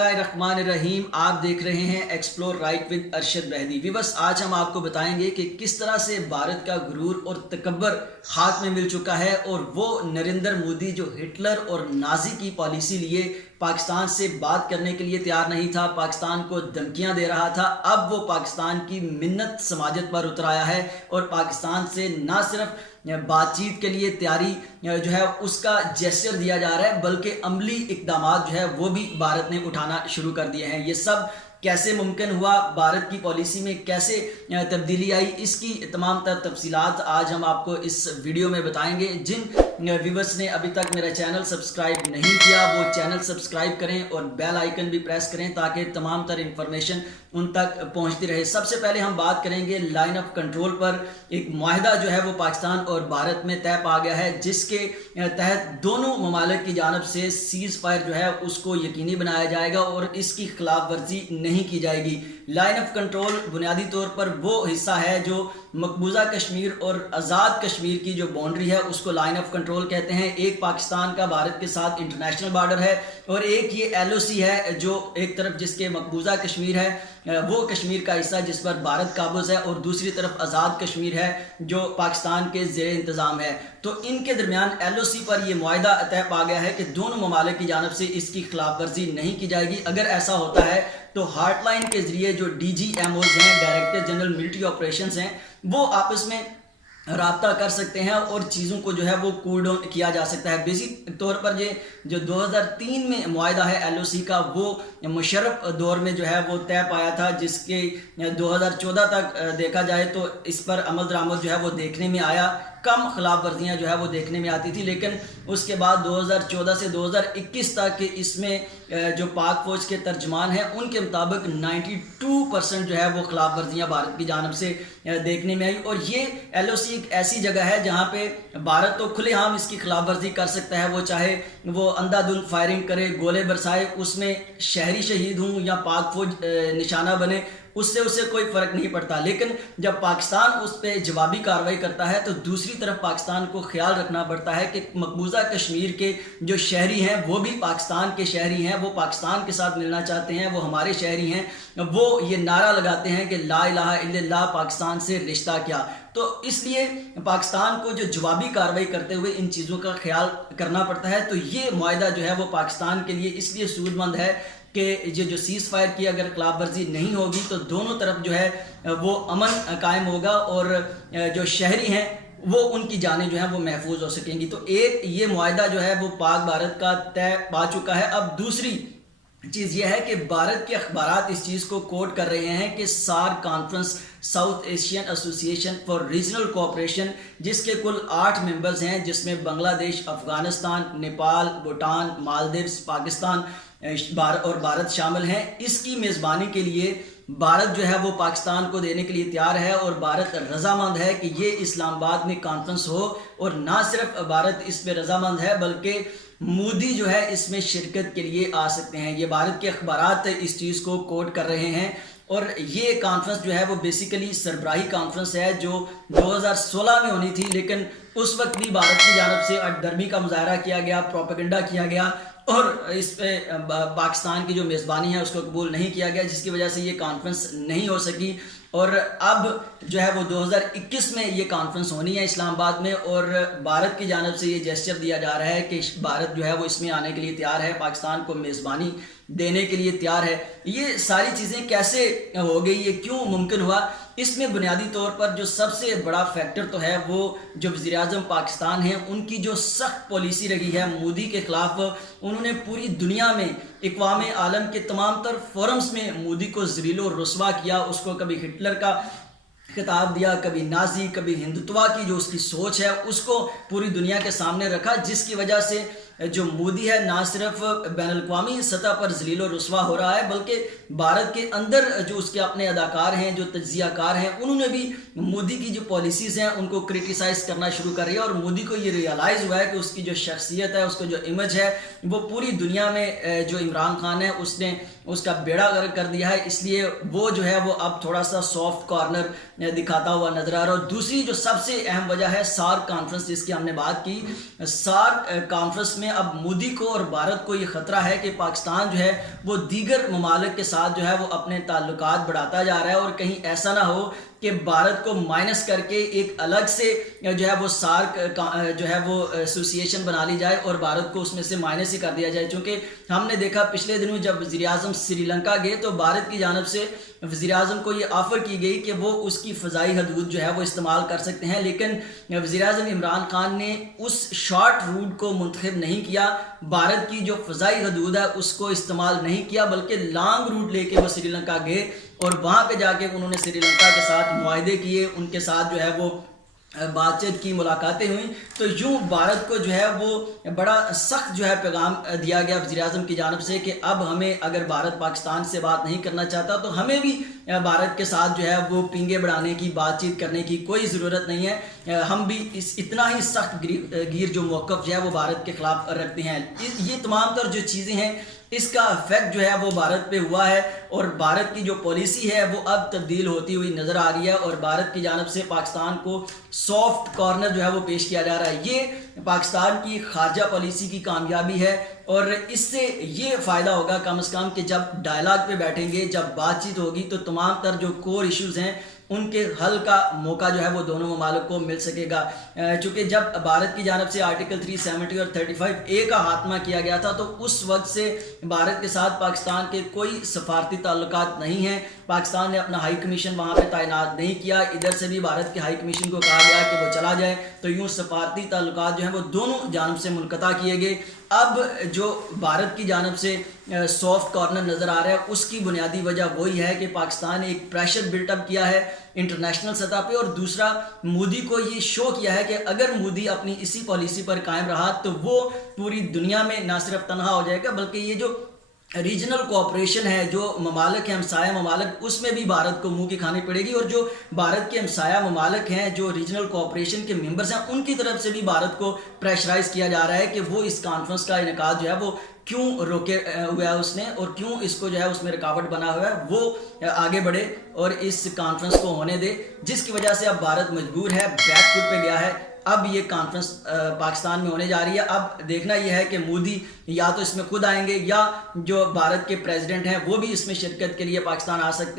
बिस्मिल्लाहिर्रहमानिर्रहीम। आप देख रहे हैं एक्सप्लोर राइट विद अरशद बहदी। विवस, आज हम आपको बताएंगे कि किस तरह से भारत का गुरूर और तकब्बर खाक में मिल चुका है और वो नरेंद्र मोदी जो हिटलर और नाजी की पॉलिसी लिए पाकिस्तान से बात करने के लिए तैयार नहीं था, पाकिस्तान को धमकियां दे रहा था, अब वो पाकिस्तान की मिन्नत समाजत पर उतर आया है और पाकिस्तान से ना सिर्फ बातचीत के लिए तैयारी जो है उसका जेस्चर दिया जा रहा है, बल्कि अमली इकदाम जो है वो भी भारत ने उठाना शुरू कर दिए हैं। ये सब कैसे मुमकिन हुआ, भारत की पॉलिसी में कैसे तब्दीली आई, इसकी तमाम तर तफसीलात आज हम आपको इस वीडियो में बताएंगे। जिन व्यूवर्स ने अभी तक मेरा चैनल सब्सक्राइब नहीं किया वो चैनल सब्सक्राइब करें और बेल आइकन भी प्रेस करें ताकि तमाम तर इंफॉर्मेशन उन तक पहुंचती रहे। सबसे पहले हम बात करेंगे लाइन ऑफ कंट्रोल पर। एक मुआहदा जो है वो पाकिस्तान और भारत में तय पा गया है, जिसके तहत दोनों ममालिक की जानब से सीज फायर जो है उसको यकीनी बनाया जाएगा और इसकी खिलाफ वर्जी नहीं की जाएगी। लाइन ऑफ कंट्रोल बुनियादी तौर पर वो हिस्सा है जो मकबूजा कश्मीर और आज़ाद कश्मीर की जो बाउंड्री है उसको लाइन ऑफ कंट्रोल कहते हैं। एक पाकिस्तान का भारत के साथ इंटरनेशनल बॉर्डर है और एक ये LOC है जो एक तरफ जिसके मकबूजा कश्मीर है वो कश्मीर का हिस्सा जिस पर भारत काबूज है और दूसरी तरफ आज़ाद कश्मीर है जो पाकिस्तान के ज़ेरे इंतज़ाम है। तो इनके दरमियान LOC पर यह मुआहदा तय पा गया है कि दोनों ममालिक की जानब से इसकी खिलाफ वर्जी नहीं की जाएगी। अगर ऐसा होता है तो हार्टलाइन के जरिए जो DGMOs हैं, डायरेक्टर जनरल मिलिट्री ऑपरेशंस हैं, वो आपस में राब्ता कर सकते हैं और चीज़ों को जो है वो कूल डाउन किया जा सकता है। बेसिक तौर पर ये जो 2003 में मुआहदा है LOC का वो मुशर्रफ दौर में जो है वो तय पाया था, जिसके 2014 तक देखा जाए तो इस पर अमल दरामद जो है वो देखने में आया। कम खिलाफ वर्जियाँ जो है वो देखने में आती थी, लेकिन उसके बाद 2014 से 2021 तक इसमें जो पाक फौज के तर्जमान हैं उनके मुताबिक 92% जो है वो खिलाफ वर्जियाँ भारत की जानब से देखने में आई। और ये LOC एक ऐसी जगह है जहाँ पे भारत तो खुलेआम इसकी खिलाफ वर्जी कर सकता है, वो चाहे वो अंधाधुंध फायरिंग करे, गोले बरसाए, उसमें शहरी शहीद हों या पाक फौज निशाना बने, उससे उसे कोई फ़र्क नहीं पड़ता। लेकिन जब पाकिस्तान उस पर जवाबी कार्रवाई करता है तो दूसरी तरफ पाकिस्तान को ख्याल रखना पड़ता है कि मकबूजा कश्मीर के जो शहरी हैं वो भी पाकिस्तान के शहरी हैं, वो पाकिस्तान के साथ मिलना चाहते हैं, वो हमारे शहरी हैं, वो ये नारा लगाते हैं कि ला इलाहा इल्लल्लाह, पाकिस्तान से रिश्ता क्या। तो इसलिए पाकिस्तान को जो जवाबी कार्रवाई करते हुए इन चीज़ों का ख्याल करना पड़ता है। तो ये मुआहदा जो है वो पाकिस्तान के लिए इसलिए सूदमंद है कि ये जो सीज़ फायर की अगर खिलाफ वर्जी नहीं होगी तो दोनों तरफ जो है वो अमन कायम होगा और जो शहरी हैं वो उनकी जानें जो है वो महफूज हो सकेंगी। तो एक ये मुआहदा जो है वो पाक भारत का तय पा चुका है। अब दूसरी चीज़ यह है कि भारत के अखबारात इस चीज़ को कोट कर रहे हैं कि SAARC conference, South Asian Association for Regional Cooperation, जिसके कुल 8 मेंबर्स हैं, जिसमें बांग्लादेश, अफगानिस्तान, नेपाल, भूटान, मालदीव्स, पाकिस्तान और भारत शामिल हैं। इसकी मेज़बानी के लिए भारत जो है वो पाकिस्तान को देने के लिए तैयार है और भारत रजामंद है कि ये इस्लामाबाद में कॉन्फ्रेंस हो। और ना सिर्फ भारत इस पर रजामंद है बल्कि मोदी जो है इसमें शिरकत के लिए आ सकते हैं। ये भारत के अखबारात इस चीज़ को कोट कर रहे हैं। और ये कॉन्फ्रेंस जो है वो बेसिकली सरबराही कॉन्फ्रेंस है जो 2016 में होनी थी, लेकिन उस वक्त भी भारत की जानब से अडदर्मी का मुजाहरा किया गया, प्रोपेगेंडा किया गया और इस पे पाकिस्तान की जो मेज़बानी है उसको कबूल नहीं किया गया, जिसकी वजह से ये कॉन्फ्रेंस नहीं हो सकी। और अब जो है वो 2021 में ये कॉन्फ्रेंस होनी है इस्लामाबाद में और भारत की जानब से ये जेस्चर दिया जा रहा है कि भारत जो है वो इसमें आने के लिए तैयार है, पाकिस्तान को मेज़बानी देने के लिए तैयार है। ये सारी चीज़ें कैसे हो गई, ये क्यों मुमकिन हुआ? इसमें बुनियादी तौर पर जो सबसे बड़ा फैक्टर तो है वो जो वज़ीर-ए-आज़म पाकिस्तान हैं उनकी जो सख्त पॉलिसी रही है मोदी के ख़िलाफ़। उन्होंने पूरी दुनिया में इक़वाम आलम के तमाम तर फोरम्स में मोदी को ज़लील और रुस्वा किया, उसको कभी हिटलर का खिताब दिया, कभी नाजी, कभी हिंदुत्वा की जो उसकी सोच है उसको पूरी दुनिया के सामने रखा, जिसकी वजह से जो मोदी है ना सिर्फ बैनुल-अक़वामी सतह पर ज़लील और रुस्वा हो रहा है बल्कि भारत के अंदर जो उसके अपने अदाकार हैं, जो तज्ज़ियाकार हैं, उन्होंने भी मोदी की जो पॉलिसीज़ हैं उनको क्रिटिसाइज़ करना शुरू कर दिया। और मोदी को ये रियलाइज़ हुआ है कि उसकी जो शख्सियत है, उसको जो इमेज है वो पूरी दुनिया में जो इमरान खान है उसने उसका बेड़ा गर्क कर दिया है, इसलिए वो जो है वो अब थोड़ा सा सॉफ्ट कॉर्नर दिखाता हुआ नजर आ रहा है। और दूसरी जो सबसे अहम वजह है सार्क कॉन्फ्रेंस जिसकी हमने बात की, सार्क कॉन्फ्रेंस में अब मोदी को और भारत को ये खतरा है कि पाकिस्तान जो है वो दीगर ममालिक के साथ जो है वो अपने ताल्लुकात बढ़ाता जा रहा है और कहीं ऐसा ना हो कि भारत को माइनस करके एक अलग से जो है वो सार्क जो है वो एसोसिएशन बना ली जाए और भारत को उसमें से माइनस ही कर दिया जाए। क्योंकि हमने देखा पिछले दिनों जब वज़ीर-ए-आज़म श्रीलंका गए तो भारत की जानब से वज़ीर-ए-आज़म को ये ऑफ़र की गई कि वो उसकी फ़ज़ाई हदूद जो है वो इस्तेमाल कर सकते हैं, लेकिन वज़ीर-ए-आज़म इमरान खान ने उस शॉर्ट रूट को मुंतखब नहीं किया, भारत की जो फ़ज़ाई हदूद है उसको इस्तेमाल नहीं किया, बल्कि लॉन्ग रूट लेके वो श्रीलंका गए और वहाँ पे जाके उन्होंने श्रीलंका के साथ मुआहदे किए, उनके साथ जो है वो बातचीत की, मुलाकातें हुई। तो यूँ भारत को जो है वो बड़ा सख्त जो है पैगाम दिया गया वज़ीर-ए-आज़म की जानिब से कि अब हमें, अगर भारत पाकिस्तान से बात नहीं करना चाहता तो हमें भी भारत के साथ जो है वो पिंगे बढ़ाने की, बातचीत करने की कोई ज़रूरत नहीं है। हम भी इतना ही सख्त गिर जो मौक़िफ़ जो है वो भारत के ख़िलाफ़ रखते हैं। ये तमाम तर जो चीज़ें हैं इसका इफेक्ट जो है वो भारत पे हुआ है और भारत की जो पॉलिसी है वो अब तब्दील होती हुई नज़र आ रही है और भारत की जानब से पाकिस्तान को सॉफ्ट कॉर्नर जो है वो पेश किया जा रहा है। ये पाकिस्तान की खारजा पॉलिसी की कामयाबी है और इससे ये फ़ायदा होगा कम से कम कि जब डायलॉग पे बैठेंगे, जब बातचीत होगी तो तमाम तर जो कोर इश्यूज़ हैं उनके हल का मौका जो है वो दोनों ममालिक को मिल सकेगा। चूँकि जब भारत की जानब से आर्टिकल 370 और 35A का खात्मा किया गया था तो उस वक्त से भारत के साथ पाकिस्तान के कोई सफारती ताल्लुकात नहीं हैं। पाकिस्तान ने अपना हाई कमीशन वहाँ पे तैनात नहीं किया, इधर से भी भारत के हाई कमीशन को कहा गया कि वो चला जाए, तो यूँ सफारती ताल्लुकात जो हैं वो दोनों जानब से मुनक़ता किए गए। अब जो भारत की जानब से सॉफ्ट कॉर्नर नज़र आ रहा है उसकी बुनियादी वजह वही है कि पाकिस्तान ने एक प्रेशर बिल्टअप किया है इंटरनेशनल सतह पे और दूसरा मोदी को ये शो किया है कि अगर मोदी अपनी इसी पॉलिसी पर कायम रहा तो वो पूरी दुनिया में ना सिर्फ तनहा हो जाएगा बल्कि ये जो रीजनल कोऑपरेशन है, जो ममालिक है हमसाया ममालिक, उसमें भी भारत को मुंह की खानी पड़ेगी और जो भारत के हमसाया ममालिक हैं, जो रीजनल कोऑपरेशन के मेंबर्स हैं, उनकी तरफ से भी भारत को प्रेशराइज किया जा रहा है कि वो इस कॉन्फ्रेंस का इनेकाद जो है वो क्यों रोके हुआ है उसने और क्यों इसको जो है उसमें रुकावट बना हुआ है, वो आगे बढ़े और इस कॉन्फ्रेंस को होने दे, जिसकी वजह से अब भारत मजबूर है, बैक फुट पे गया है। अब ये कॉन्फ्रेंस पाकिस्तान में होने जा रही है। अब देखना यह है कि मोदी या तो इसमें खुद आएंगे या जो भारत के प्रेसिडेंट हैं वो भी इसमें शिरकत के लिए पाकिस्तान आ सकते हैं।